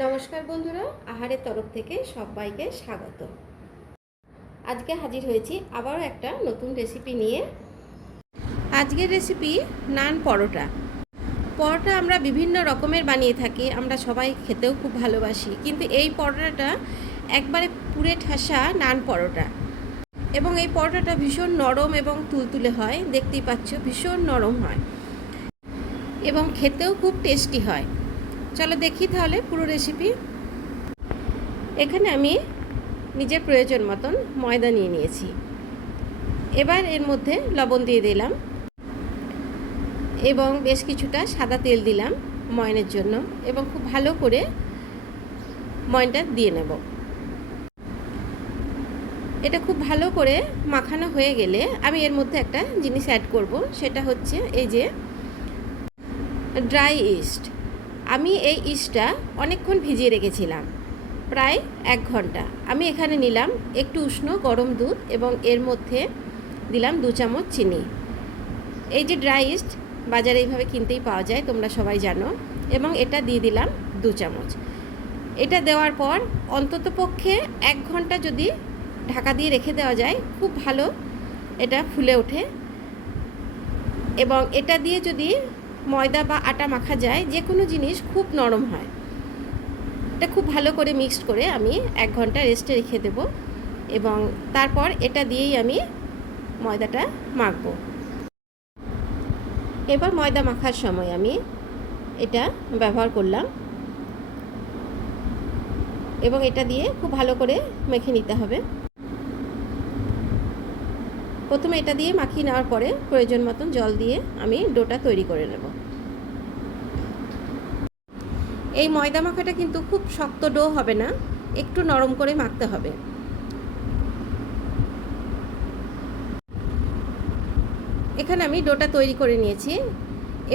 নমস্কার বন্ধুরা, আহারের তরফ থেকে সবাইকে স্বাগত। আজকে হাজির হয়েছি আবারও একটা নতুন রেসিপি নিয়ে। আজকের রেসিপি নান পরোটা। পরোটা আমরা বিভিন্ন রকমের বানিয়ে থাকি, আমরা সবাই খেতেও খুব ভালোবাসি, কিন্তু এই পরোটাটা একবারে পুরে ঠাসা নান পরোটা। এবং এই পরোটাটা ভীষণ নরম এবং তুলতুলে হয়, দেখতেই পাচ্ছ ভীষণ নরম হয় এবং খেতেও খুব টেস্টি হয়। চলো দেখি তাহলে পুরো রেসিপি। এখানে আমি নিজের প্রয়োজন মতন ময়দা নিয়ে নিয়েছি। এবার এর মধ্যে লবণ দিয়ে দিলাম এবং বেশ কিছুটা সাদা তেল দিলাম ময়নের জন্য, এবং খুব ভালো করে ময়নটা দিয়ে নেব। এটা খুব ভালো করে মাখানো হয়ে গেলে আমি এর মধ্যে একটা জিনিস অ্যাড করব, সেটা হচ্ছে এই যে ড্রাই ইস্ট। আমি এই ইস্টটা অনেকক্ষণ ভিজিয়ে রেখেছিলাম, প্রায় 1 ঘন্টা। আমি এখানে নিলাম একটু উষ্ণ গরম দুধ এবং এর মধ্যে দিলাম 2 চামচ চিনি। এই যে ড্রাই ইস্ট বাজারে এইভাবে কিনতেই পাওয়া যায়, তোমরা সবাই জানো, এবং এটা দিয়ে দিলাম 2 চামচ। এটা দেওয়ার পর অন্তত পক্ষে 1 ঘন্টা যদি ঢাকা দিয়ে রেখে দেওয়া যায়, খুব ভালো এটা ফুলে ওঠে। এবং এটা দিয়ে যদি ময়দা বা আটা মাখা যায়, যে কোনো জিনিস খুব নরম হয়। এটা খুব ভালো করে মিক্সড করে আমি 1 ঘন্টা রেস্টে রেখে দেব, এবং তারপর এটা দিয়েই আমি ময়দাটা মাখব। এবার ময়দা মাখার সময় আমি এটা ব্যবহার করলাম এবং এটা দিয়ে খুব ভালো করে মেখে নিতে হবে। প্রথমে এটা দিয়ে মাখিয়ে নেওয়ার পরে প্রয়োজন মতন জল দিয়ে আমি ডোটা তৈরি করে নেব। এই ময়দা মাখাটা কিন্তু খুব শক্ত ডো হবে না, একটু নরম করে মাখতে হবে। এখানে আমি ডোটা তৈরি করে নিয়েছি।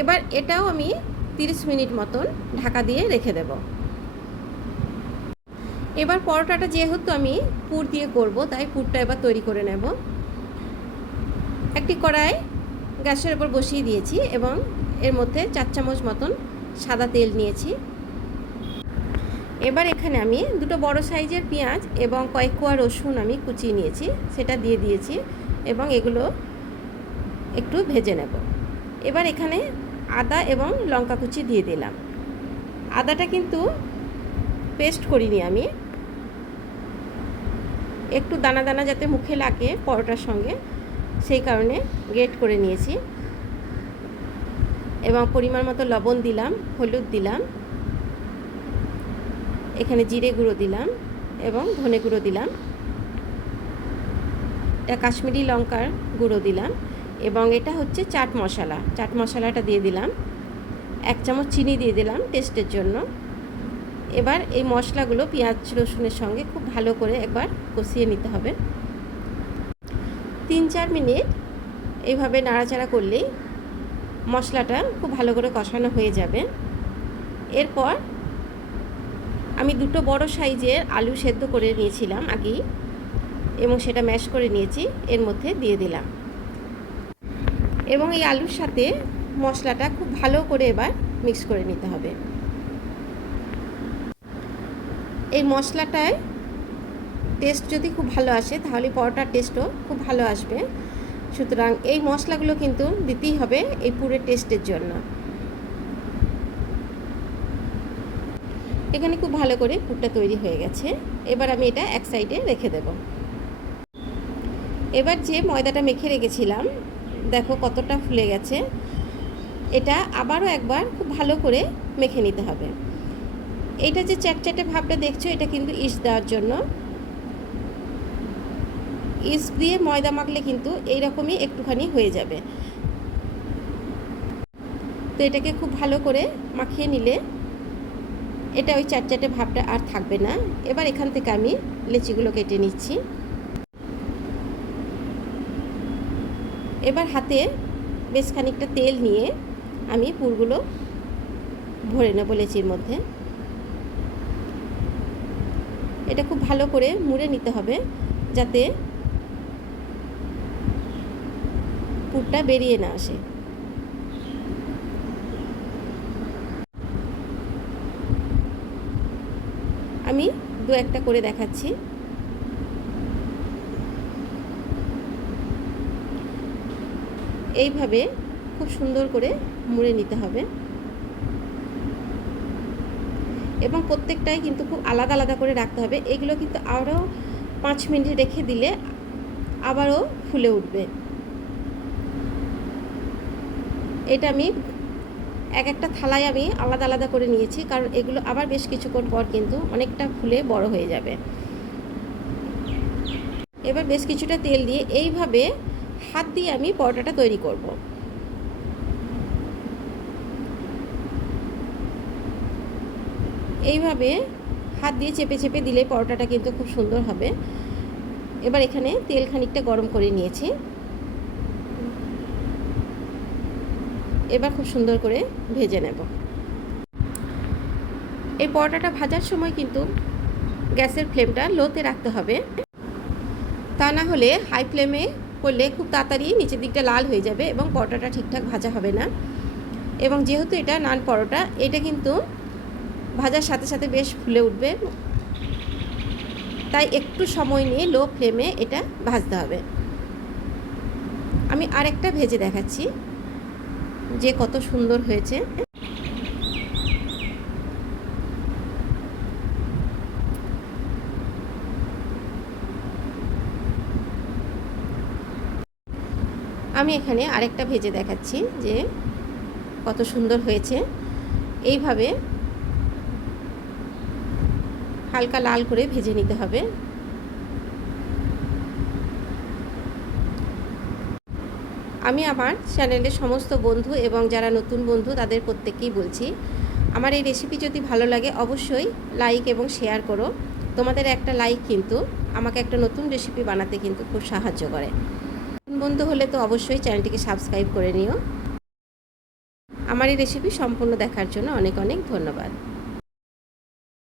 এবার এটাও আমি 30 মিনিট মতন ঢাকা দিয়ে রেখে দেব। এবার পরোটাটা যেহেতু আমি পুর দিয়ে করব, তাই পুরটা এবার তৈরি করে নেব। একটি কড়াই গ্যাসের উপর বসিয়ে দিয়েছি এবং এর মধ্যে 4 চামচ মতন সাদা তেল নিয়েছি। এবার এখানে আমি 2টো বড় সাইজের পেঁয়াজ এবং কয়েক কোয়া রসুন আমি কুচিয়ে নিয়েছি, সেটা দিয়ে দিয়েছি এবং এগুলো একটু ভেজে নেব। এবার এখানে আদা এবং লঙ্কা কুচি দিয়ে দিলাম। আদাটা কিন্তু পেস্ট করিনি আমি, একটু দানা দানা যাতে মুখে লাগে পরোটার সঙ্গে, সেই কারণে গ্রেট করে নিয়েছি। এবং পরিমাণ মতো লবণ দিলাম, হলুদ দিলাম, এখানে জিরে গুঁড়ো দিলাম এবং ধনে গুঁড়ো দিলাম, এটা কাশ্মীরি লঙ্কার গুঁড়ো দিলাম, এবং এটা হচ্ছে চাট মশলা। চাট মশলাটা দিয়ে দিলাম। 1 চামচ চিনি দিয়ে দিলাম টেস্টের জন্য। এবার এই মশলাগুলো পেঁয়াজ রসুনের সঙ্গে খুব ভালো করে একবার কষিয়ে নিতে হবে। 3-4 মিনিট এইভাবে নাড়াচাড়া করলেই মশলাটা খুব ভালো করে কষানো হয়ে যাবে। এরপর আমি 2টো বড় সাইজের আলু সেদ্ধ করে নিয়েছিলাম আগেই, এবং সেটা ম্যাশ করে নিয়েছি, এর মধ্যে দিয়ে দিলাম। এবং এই আলুর সাথে মশলাটা খুব ভালো করে এবার মিক্স করে নিতে হবে। এই মশলাটায় টেস্ট যদি খুব ভালো আসে, তাহলে পরোটার টেস্টও খুব ভালো আসবে। সুতরাং এই মশলাগুলো কিন্তু দিতেই হবে এই পুরের টেস্টের জন্য। এখানে খুব ভালো করে পুরটা তৈরি হয়ে গেছে। এবার আমি এটা এক সাইডে রেখে দেব। এবার যে ময়দাটা মেখে রেখেছিলাম, দেখো কতটা ফুলে গেছে। এটা আবারও একবার খুব ভালো করে মেখে নিতে হবে। এইটা যে চ্যাটচ্যাটে ভাবটা দেখছো, এটা কিন্তু ইস্ট দেওয়ার জন্য। ইস্ট দিয়ে ময়দা মাখলে কিন্তু এইরকমই একটুখানি হয়ে যাবে। তো এটাকে খুব ভালো করে মাখিয়ে নিলে এটা ওই চ্যাটচ্যাটে ভাবটা আর থাকবে না। এবার এখান থেকে আমি লেচিগুলো কেটে নিচ্ছি। এবার হাতে বেশ খানিকটা তেল নিয়ে আমি পুরগুলো ভরে নেব লেচির মধ্যে। এটা খুব ভালো করে মুড়ে নিতে হবে, যাতে পুরটা বেরিয়ে না আসে। আমি দু একটা করে দেখাচ্ছি। এইভাবে খুব সুন্দর করে মুড়ে নিতে হবে এবং প্রত্যেকটাই কিন্তু খুব আলাদা আলাদা করে রাখতে হবে। এগুলো কিন্তু আরও 5 মিনিট রেখে দিলে আবারও ফুলে উঠবে। এটা আমি একটা থালায় আমি আলাদা আলাদা করে নিয়েছি, কারণ এগুলো আবার বেশ কিছুক্ষণ পর কিন্তু অনেকটা ফুলে বড় হয়ে যাবে। এবার বেশ কিছুটা তেল দিয়ে এইভাবে হাত দিয়ে আমি পরোটাটা তৈরি করব। এইভাবে হাত দিয়ে চেপে চেপে দিলে পরোটাটা কিন্তু খুব সুন্দর হবে। এবার এখানে তেল খানিকটা গরম করে নিয়েছি। এবার খুব সুন্দর করে ভেজে নেব। এই পরোটাটা ভাজার সময় কিন্তু গ্যাসের ফ্লেমটা লোতে রাখতে হবে, তা না হলে হাই ফ্লেমে করলে খুব তাড়াতাড়ি নিচের দিকটা লাল হয়ে যাবে এবং পরোটাটা ঠিকঠাক ভাজা হবে না। এবং যেহেতু এটা নান পরোটা, এটা কিন্তু ভাজার সাথে সাথে বেশ ফুলে উঠবে, তাই একটু সময় নিয়ে লো ফ্লেমে এটা ভাজতে হবে। আমি আরেকটা ভেজে দেখাচ্ছি যে কত সুন্দর হয়েছে। আমি এখানে আরেকটা ভেজে দেখাচ্ছি যে কত সুন্দর হয়েছে। এইভাবে হালকা লাল করে ভেজে নিতে হবে। আমি আমার চ্যানেলের সমস্ত বন্ধু এবং যারা নতুন বন্ধু তাদের প্রত্যেককেই বলছি, আমার এই রেসিপি যদি ভালো লাগে অবশ্যই লাইক এবং শেয়ার করো। তোমাদের একটা লাইক কিন্তু আমাকে একটা নতুন রেসিপি বানাতে কিন্তু খুব সাহায্য করে। বন্ধু হলে তো অবশ্যই চ্যানেলটিকে সাবস্ক্রাইব করে নিও। আমার এই রেসিপি সম্পূর্ণ দেখার জন্য অনেক অনেক ধন্যবাদ।